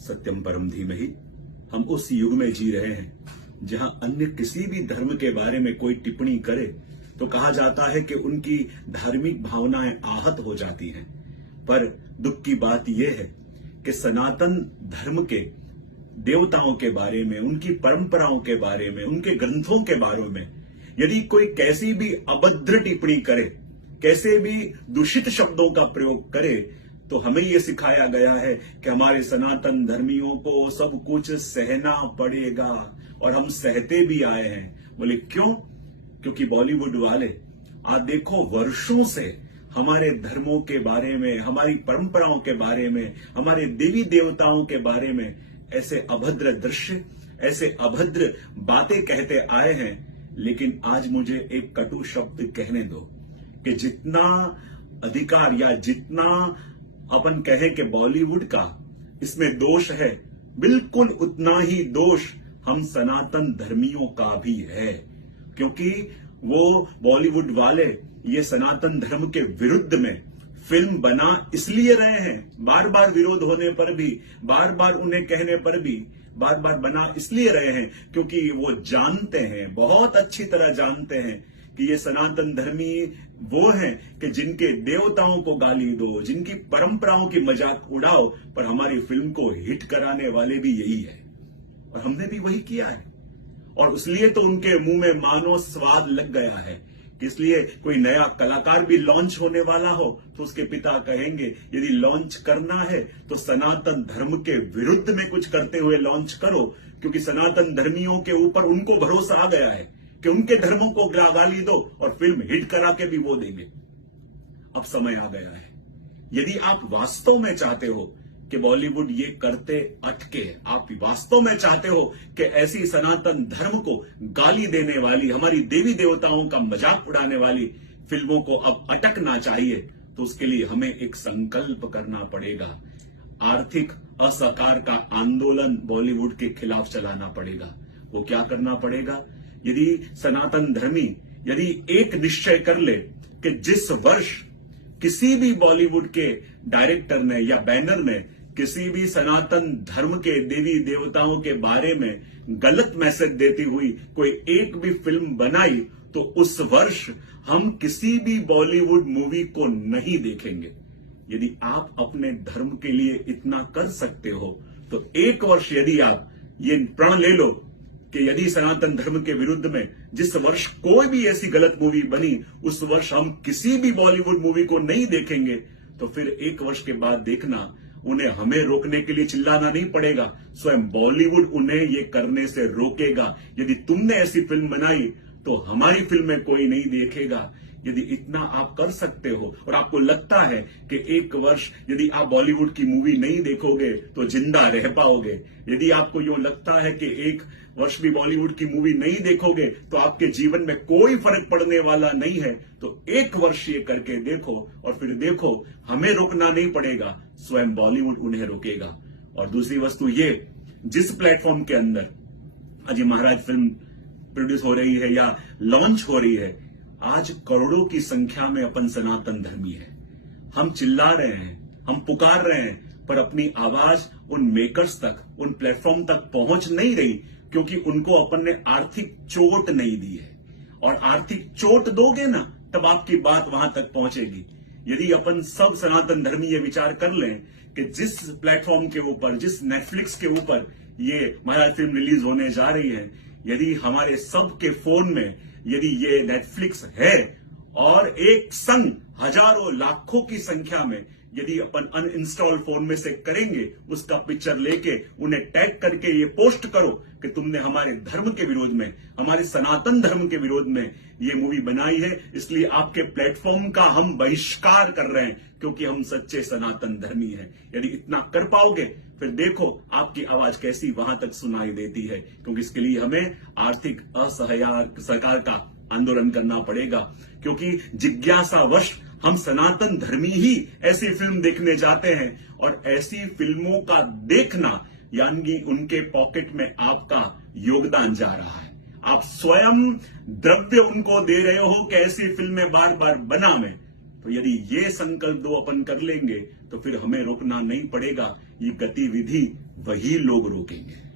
सत्यम परम धीमहि। हम उस युग में जी रहे हैं जहां अन्य किसी भी धर्म के बारे में कोई टिप्पणी करे तो कहा जाता है कि उनकी धार्मिक भावनाएं आहत हो जाती हैं। पर दुख की बात यह है कि सनातन धर्म के देवताओं के बारे में, उनकी परंपराओं के बारे में, उनके ग्रंथों के बारे में यदि कोई कैसी भी अभद्र टिप्पणी करे, कैसे भी दूषित शब्दों का प्रयोग करे, तो हमें यह सिखाया गया है कि हमारे सनातन धर्मियों को सब कुछ सहना पड़ेगा और हम सहते भी आए हैं। बोले क्यों? क्योंकि बॉलीवुड वाले आज देखो वर्षों से हमारे धर्मों के बारे में, हमारी परंपराओं के बारे में, हमारे देवी देवताओं के बारे में ऐसे अभद्र दृश्य, ऐसे अभद्र बातें कहते आए हैं। लेकिन आज मुझे एक कटु शब्द कहने दो कि जितना अधिकार या जितना अपन कहे कि बॉलीवुड का इसमें दोष है, बिल्कुल उतना ही दोष हम सनातन धर्मियों का भी है। क्योंकि वो बॉलीवुड वाले ये सनातन धर्म के विरुद्ध में फिल्म बना इसलिए रहे हैं, बार बार विरोध होने पर भी, बार बार उन्हें कहने पर भी बार बार बना इसलिए रहे हैं क्योंकि वो जानते हैं, बहुत अच्छी तरह जानते हैं कि ये सनातन धर्मी वो हैं कि जिनके देवताओं को गाली दो, जिनकी परंपराओं की मजाक उड़ाओ, पर हमारी फिल्म को हिट कराने वाले भी यही है और हमने भी वही किया है। और इसलिए तो उनके मुंह में मानो स्वाद लग गया है। इसलिए कोई नया कलाकार भी लॉन्च होने वाला हो तो उसके पिता कहेंगे यदि लॉन्च करना है तो सनातन धर्म के विरुद्ध में कुछ करते हुए लॉन्च करो, क्योंकि सनातन धर्मियों के ऊपर उनको भरोसा आ गया है कि उनके धर्मों को गाली दो और फिल्म हिट करा के भी वो देंगे। अब समय आ गया है, यदि आप वास्तव में चाहते हो कि बॉलीवुड ये करते अटके, आप वास्तव में चाहते हो कि ऐसी सनातन धर्म को गाली देने वाली, हमारी देवी देवताओं का मजाक उड़ाने वाली फिल्मों को अब अटकना चाहिए, तो उसके लिए हमें एक संकल्प करना पड़ेगा। आर्थिक असहकार का आंदोलन बॉलीवुड के खिलाफ चलाना पड़ेगा। वो क्या करना पड़ेगा? यदि सनातन धर्मी यदि एक निश्चय कर ले कि जिस वर्ष किसी भी बॉलीवुड के डायरेक्टर ने या बैनर ने किसी भी सनातन धर्म के देवी देवताओं के बारे में गलत मैसेज देती हुई कोई एक भी फिल्म बनाई, तो उस वर्ष हम किसी भी बॉलीवुड मूवी को नहीं देखेंगे। यदि आप अपने धर्म के लिए इतना कर सकते हो तो एक वर्ष यदि आप ये प्रण ले लो कि यदि सनातन धर्म के विरुद्ध में जिस वर्ष कोई भी ऐसी गलत मूवी बनी, उस वर्ष हम किसी भी बॉलीवुड मूवी को नहीं देखेंगे, तो फिर एक वर्ष के बाद देखना उन्हें हमें रोकने के लिए चिल्लाना नहीं पड़ेगा, स्वयं बॉलीवुड उन्हें ये करने से रोकेगा। यदि तुमने ऐसी फिल्म बनाई तो हमारी फिल्म में कोई नहीं देखेगा। यदि इतना आप कर सकते हो और आपको लगता है कि एक वर्ष यदि आप बॉलीवुड की मूवी नहीं देखोगे तो जिंदा रह पाओगे, यदि आपको यूं लगता है कि एक वर्ष भी बॉलीवुड की मूवी नहीं देखोगे तो आपके जीवन में कोई फर्क पड़ने वाला नहीं है, तो एक वर्ष ये करके देखो और फिर देखो हमें रोकना नहीं पड़ेगा, स्वयं बॉलीवुड उन्हें रोकेगा। और दूसरी वस्तु ये, जिस प्लेटफॉर्म के अंदर अजय महाराज फिल्म प्रोड्यूस हो रही है या लॉन्च हो रही है, आज करोड़ों की संख्या में अपन सनातन धर्मी है। हम चिल्ला रहे हैं, हम पुकार रहे हैं, पर अपनी आवाज उन मेकर्स तक, उन प्लेटफॉर्म तक पहुंच नहीं रही, क्योंकि उनको अपन ने आर्थिक चोट नहीं दी है। और आर्थिक चोट दोगे ना, तब आपकी बात वहां तक पहुंचेगी। यदि अपन सब सनातन धर्मी ये विचार कर लें कि जिस प्लेटफॉर्म के ऊपर, जिस नेटफ्लिक्स के ऊपर ये महाराज फिल्म रिलीज होने जा रही है, यदि हमारे सब के फोन में यदि ये नेटफ्लिक्स है और एक संग हजारों लाखों की संख्या में यदि अपन अनइंस्टॉल फोन में से करेंगे, उसका पिक्चर लेके उन्हें टैग करके ये पोस्ट करो कि तुमने हमारे धर्म के विरोध में, हमारे सनातन धर्म के विरोध में ये मूवी बनाई है, इसलिए आपके प्लेटफॉर्म का हम बहिष्कार कर रहे हैं क्योंकि हम सच्चे सनातन धर्मी हैं। यदि इतना कर पाओगे फिर देखो आपकी आवाज कैसी वहां तक सुनाई देती है, क्योंकि इसके लिए हमें आर्थिक असहकार का आंदोलन करना पड़ेगा। क्योंकि जिज्ञासावश हम सनातन धर्मी ही ऐसी फिल्म देखने जाते हैं और ऐसी फिल्मों का देखना यानी उनके पॉकेट में आपका योगदान जा रहा है। आप स्वयं द्रव्य उनको दे रहे हो कि ऐसी फिल्में बार बार बनावें। तो यदि ये संकल्प दो अपन कर लेंगे तो फिर हमें रोकना नहीं पड़ेगा। ये गतिविधि वही लोग रोकेंगे।